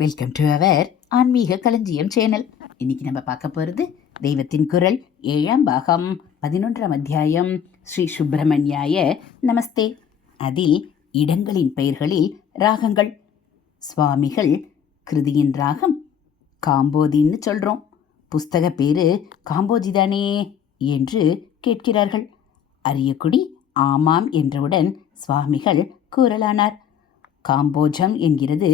Welcome to our ஆன்மீக களஞ்சியம் channel. இன்னைக்கு நம்ம பார்க்க போகிறது தெய்வத்தின் குரல் 7ஆம் பாகம் 11ஆம் அத்தியாயம் ஸ்ரீ சுப்பிரமணியாய நமஸ்தே. அதில் இடங்களின் பெயர்களில் ராகங்கள். சுவாமிகள் கிருதியின் ராகம் காம்போதின்னு சொல்கிறோம். புஸ்தக பேரு காம்போஜி தானே என்று கேட்கிறார்கள். அரியக்குடி ஆமாம் என்றவுடன் சுவாமிகள் கூறலானார். காம்போஜம் என்கிறது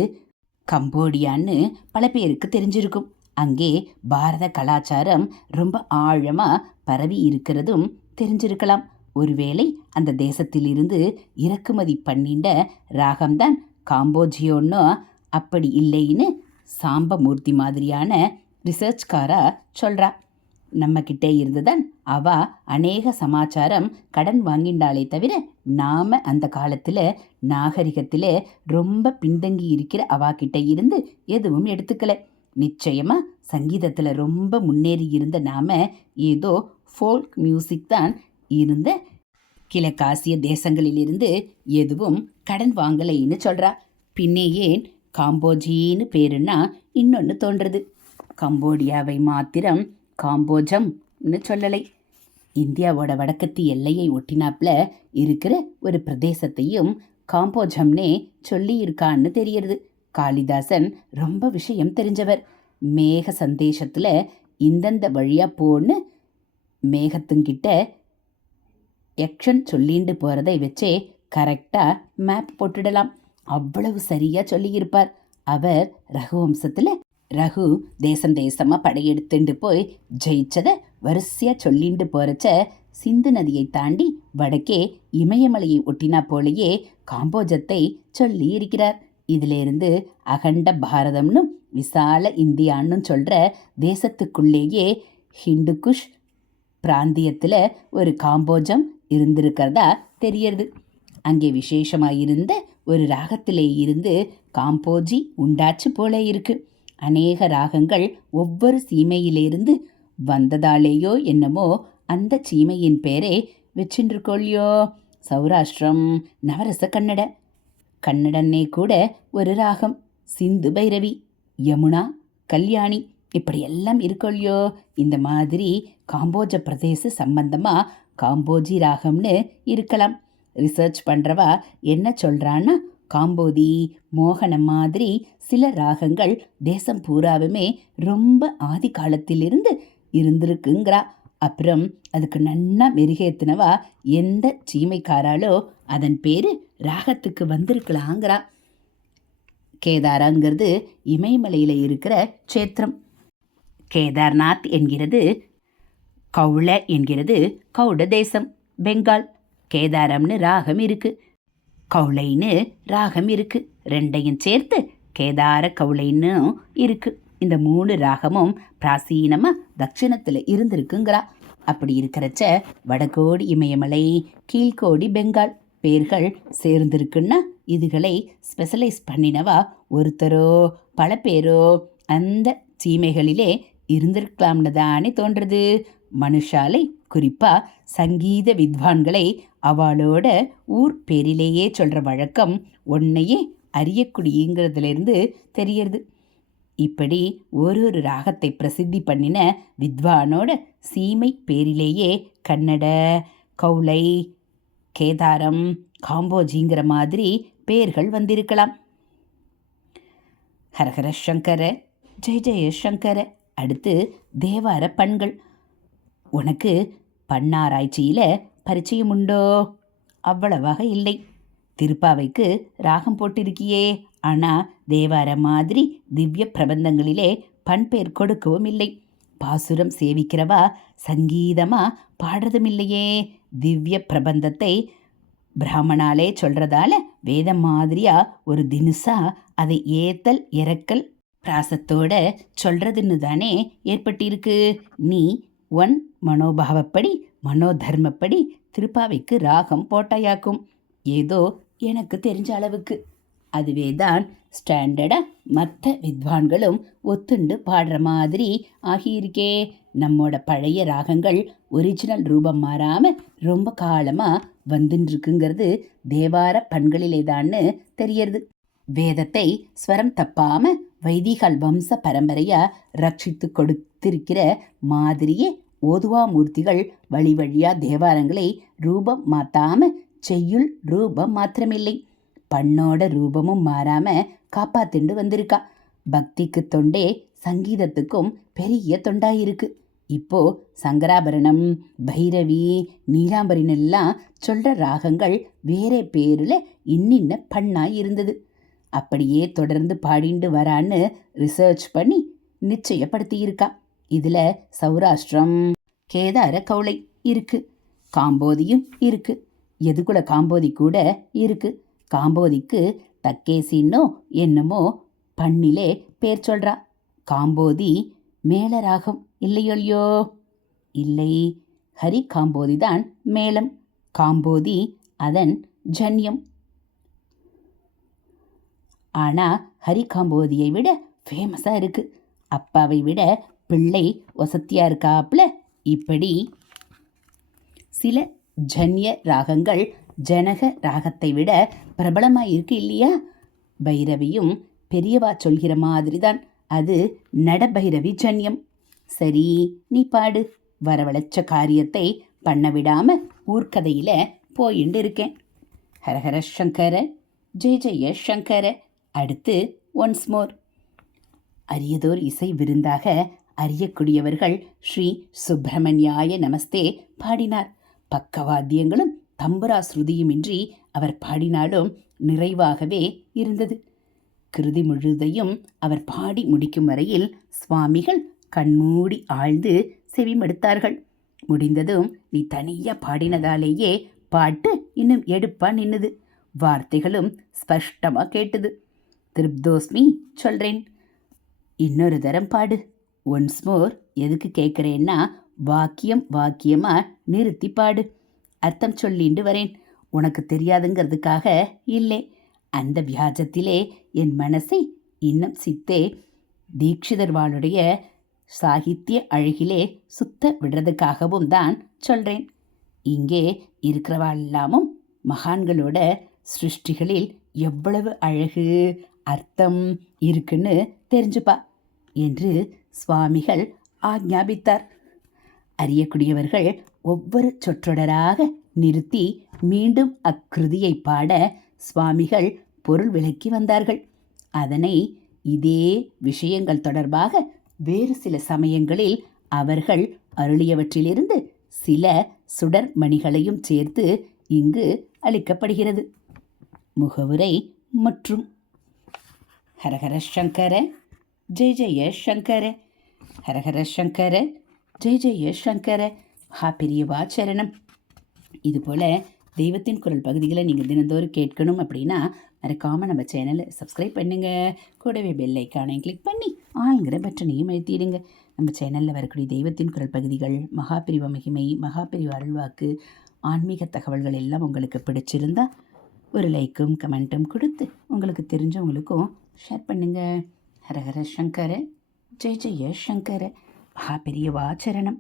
கம்போடியான்னு பல பேருக்கு தெரிஞ்சிருக்கும். அங்கே பாரத கலாச்சாரம் ரொம்ப ஆழமாக பரவி இருக்கிறதும் தெரிஞ்சிருக்கலாம். ஒருவேளை அந்த தேசத்திலிருந்து இறக்குமதி பண்ணிண்ட ராகம்தான் காம்போஜியோன்னோ அப்படி இல்லைன்னு சாம்பமூர்த்தி மாதிரியான ரிசர்ச்காரா சொல்கிறா. நம்மக்கிட்டே இருந்து தான் அவ அநேக சமாச்சாரம் கடன் வாங்கிண்டாலே தவிர நாம் அந்த காலத்தில் நாகரிகத்தில் ரொம்ப பின்தங்கி இருக்கிற அவாக்கிட்ட இருந்து எதுவும் எடுத்துக்கல. நிச்சயமாக சங்கீதத்தில் ரொம்ப முன்னேறி இருந்த நாம் ஏதோ ஃபோல்க் மியூசிக் தான் இருந்த கிழக்காசிய தேசங்களிலிருந்து எதுவும் கடன் வாங்கலைன்னு சொல்கிறா. பின்னே ஏன் காம்போஜின்னு பேருன்னா இன்னொன்று தோன்றுறது. கம்போடியாவை மாத்திரம் காம்போஜம்னு சொல்லலை. இந்தியாவோட வடக்கத்தி எல்லையை ஒட்டினாப்புல இருக்கிற ஒரு பிரதேசத்தையும் காம்போஜம்னே சொல்லி இருக்கான்னு தெரியுது. காளிதாசன் ரொம்ப விஷயம் தெரிஞ்சவர். மேக சந்தேஷத்தில் இந்தந்த வழியாக போன்னு மேகத்துங்கிட்ட எக்ஷன் சொல்லிண்டு போகிறதை வச்சே கரெக்டாக மேப் போட்டுடலாம். அவ்வளவு சரியாக சொல்லியிருப்பார். அவர் ரகுவம்சத்தில் ரகு தேசம் தேசமாக படையெடுத்துண்டு போய் ஜெயிச்சதை வரிசையாக சொல்லிண்டு போகிறச்ச சிந்து நதியை தாண்டி வடக்கே இமயமலையை ஒட்டினா போலேயே காம்போஜத்தை சொல்லி இருக்கிறார். இதிலிருந்து அகண்ட பாரதம்னு விசால இந்தியான்னு சொல்கிற தேசத்துக்குள்ளேயே ஹிண்டுகுஷ் பிராந்தியத்தில் ஒரு காம்போஜம் இருந்திருக்கிறதா தெரியறது. அங்கே விசேஷமாக இருந்த ஒரு ராகத்திலே இருந்து காம்போஜி உண்டாச்சு போல இருக்கு. அநேக ராகங்கள் ஒவ்வொரு சீமையிலிருந்து வந்ததாலேயோ என்னமோ அந்த சீமையின் பேரை வச்சுருக்கோல்லையோ. சௌராஷ்டிரம், நவரச கன்னட, கன்னடன்னே கூட ஒரு ராகம், சிந்து பைரவி, யமுனா, கல்யாணி, இப்படியெல்லாம் இருக்கோல்லையோ. இந்த மாதிரி காம்போஜ பிரதேச சம்பந்தமாக காம்போஜி ராகம்னு இருக்கலாம். ரிசர்ச் பண்ணுறவா என்ன சொல்கிறான்னா, காம்போதி, மோகனம் மாதிரி சில ராகங்கள் தேசம் பூராவுமே ரொம்ப ஆதி காலத்திலிருந்து இருந்திருக்குங்கிறா. அப்புறம் அதுக்கு நன்னா மெருகேத்தினவா எந்த சீமைக்காராலோ அதன் பேர் ராகத்துக்கு வந்திருக்கலாங்கிறா. கேதாராங்கிறது இமயமலையில் இருக்கிற க்ஷேத்திரம். கேதார்நாத் என்கிறது கௌள என்கிறது கௌட தேசம், பெங்கால். கேதாரம்னு ராகம் இருக்குது, கௌளைன்னு ராகம் இருக்குது. ரெண்டையும் சேர்த்து கேதார கௌளைன்னு இருக்குது. இந்த 3 ராகமும் பிராசீனமாக தட்சிணத்தில் இருந்திருக்குங்கிறா. அப்படி இருக்கிறச்ச வடகோடி இமயமலை, கீழ்கோடி பெங்கால் பேர்கள் சேர்ந்திருக்குன்னா இதுகளை ஸ்பெஷலைஸ் பண்ணினவா ஒருத்தரோ பல பேரோ அந்த சீமைகளிலே இருந்திருக்கலாம்னு தானே தோன்றுறது. மனுஷாலை குறிப்பாக சங்கீத வித்வான்களை அவளோட ஊர் பேரிலேயே சொல்கிற வழக்கம் ஒன்னையே அரியக்குடிங்கிறதுலேருந்து தெரியறது. இப்படி ஒரு ராகத்தை பிரசித்தி பண்ணின வித்வானோட சீமை பேரிலேயே கன்னட, கௌளை, கேதாரம், காம்போஜிங்கிற மாதிரி பேர்கள் வந்திருக்கலாம். ஹரஹர சங்கர, ஜெய ஜெய சங்கர. அடுத்து தேவார பண்கள். உனக்கு பண்ணாராய்ச்சியில் பரிச்சயம் உண்டோ? அவ்வளவாக இல்லை. திருப்பாவைக்கு ராகம் போட்டிருக்கியே, ஆனால் தேவார மாதிரி திவ்ய பிரபந்தங்களிலே பண்பேர் கொடுக்கவும் இல்லை. பாசுரம் சேவிக்கிறவா சங்கீதமாக பாடுறதும் இல்லையே. திவ்ய பிரபந்தத்தை பிராமணாலே சொல்கிறதால வேதம் மாதிரியா ஒரு தினுசா அதை ஏத்தல் இறக்கல் பிராசத்தோட சொல்கிறதுன்னு தானே ஏற்பட்டிருக்கு. நீ ஒன் மனோபாவப்படி மனோதர்மப்படி திருப்பாவைக்கு ராகம் போட்டாயாக்கும். ஏதோ எனக்கு தெரிஞ்ச அளவுக்கு அதுவே தான் ஸ்டாண்டர்டாக மற்ற வித்வான்களும் ஒத்துண்டு பாடுற மாதிரி ஆகியிருக்கே. நம்மோட பழைய ராகங்கள் ஒரிஜினல் ரூபம் மாறாமல் ரொம்ப காலமாக வந்துட்டுருக்குங்கிறது தேவார பண்களிலே தான்னு தெரியறது. வேதத்தை ஸ்வரம் தப்பாமல் வைதிகள் வம்ச பரம்பரையாக ரட்சித்து கொடுத்திருக்கிற மாதிரியே ஓதுவா மூர்த்திகள் வழி வழியாக தேவாரங்களை ரூபம் மாற்றாம செய்யுள் ரூபம் மாத்திரமில்லை, பண்ணோட ரூபமும் மாறாமல் காப்பாத்திண்டு வந்திருக்கா. பக்திக்கு தொண்டே சங்கீதத்துக்கும் பெரிய தொண்டாயிருக்கு. இப்போ சங்கராபரணம், பைரவி, நீலாம்பரினெல்லாம் சொல்கிற ராகங்கள் வேற பேரில் இன்னின்ன பண்ணாய் இருந்தது. அப்படியே தொடர்ந்து பாடிண்டு வரான்னு ரிசர்ச் பண்ணி நிச்சயப்படுத்தியிருக்கா. இதில் சௌராஷ்டிரம், கேதார கவுளை இருக்குது, காம்போதியும் இருக்குது, எதுக்குள்ள காம்போதி கூட இருக்குது. காம்போதிக்கு தக்கேசின்னோ என்னமோ பண்ணிலே பேர் சொல்கிறா. காம்போதி மேலராகம் இல்லையொல்லியோ? இல்லை, ஹரி காம்போதி தான் மேளம், காம்போதி அதன் ஜன்யம். ஆனால் ஹரி காம்போதியை விட ஃபேமஸாக இருக்குது. அப்பாவை விட பிள்ளை வசத்தியாக இருக்காப்புல. இப்படி சில ஜன்ய ராகங்கள் ஜனக ராகத்தை விட பிரபலமாக இருக்கு இல்லையா? பைரவியும் பெரியவா சொல்கிற மாதிரி தான், அது நடபைரவி ஜன்யம். சரி, நீ பாடு. வரவழைச்ச காரியத்தை பண்ண விடாம ஊர்க்கதையில் போயிண்டு இருக்கேன். ஹரஹர சங்கர, ஜெய ஜெய சங்கர. அடுத்து ஒன்ஸ் மோர். அரியதோர் இசை விருந்தாக அறியக்கூடியவர்கள் ஸ்ரீ சுப்பிரமணியாய நமஸ்தே பாடினார். பக்கவாத்தியங்களும் தம்புரா ஸ்ருதியுமின்றி அவர் பாடினாலும் நிறைவாகவே இருந்தது. கிருதி முழுதையும் அவர் பாடி முடிக்கும் வரையில் சுவாமிகள் கண்மூடி ஆழ்ந்து செவிமடுத்தார்கள். முடிந்ததும் நீ தனியாக பாடினதாலேயே பாட்டு இன்னும் எடுப்பா நின்னுது. வார்த்தைகளும் ஸ்பஷ்டமாக கேட்டுது. திருப்தோஸ்மி சொல்கிறேன், இன்னொரு தரம் பாடு. ஒன்ஸ் மோர் எதுக்கு கேட்குறேன்னா, வாக்கியம் வாக்கியமாக நிறுத்தி பாடு. அர்த்தம் சொல்லிண்டு வரேன். உனக்கு தெரியாதுங்கிறதுக்காக இல்லை. அந்த வியாஜத்திலே என் மனசை இன்னும் சித்தே தீட்சிதர்வாளுடைய சாகித்ய அழகிலே சுத்த விடுறதுக்காகவும் தான் சொல்கிறேன். இங்கே இருக்கிறவாளெல்லாமும் மகான்களோட சிருஷ்டிகளில் எவ்வளவு அழகு அர்த்தம் இருக்குன்னு தெரிஞ்சுப்பா என்று சுவாமிகள் ஆக்ஞாபித்தார். அறியக்கூடியவர்கள் ஒவ்வொரு சொற்றொடராக நிறுத்தி மீண்டும் அக்கிருதியை பாட சுவாமிகள் பொருள் விளக்கி வந்தார்கள். அதனை இதே விஷயங்கள் தொடர்பாக வேறு சில சமயங்களில் அவர்கள் அருளியவற்றிலிருந்து சில சுடர்மணிகளையும் சேர்த்து இங்கு அளிக்கப்படுகிறது. முகவுரை மற்றும் ஹரஹர சங்கர, ஜெய ஜெய சங்கர, ஹரஹர சங்கர, ஜெய ஜெய சங்கர. பெரியவா சரணம். இதுபோல் தெய்வத்தின் குரல் பகுதிகளை நீங்கள் தினந்தோறும் கேட்கணும் அப்படின்னா மறக்காமல் நம்ம சேனலை சப்ஸ்கிரைப் பண்ணுங்கள். கூடவே பெல் ஐக்கானையும் கிளிக் பண்ணி ஆளுங்கிற பட்டனையும் அழுத்திடுங்க. நம்ம சேனலில் வரக்கூடிய தெய்வத்தின் குரல் பகுதிகள், மகாபிரிவ மகிமை, மகாபிரிவ அருள்வாக்கு, ஆன்மீக தகவல்கள் எல்லாம் உங்களுக்கு பிடிச்சிருந்தா ஒரு லைக்கும் கமெண்ட்டும் கொடுத்து உங்களுக்கு தெரிஞ்சவங்களுக்கும் ஷேர் பண்ணுங்கள். ஹரஹர சங்கர, ஜெய ஜெய சங்கர. பெரியவா சரணம்.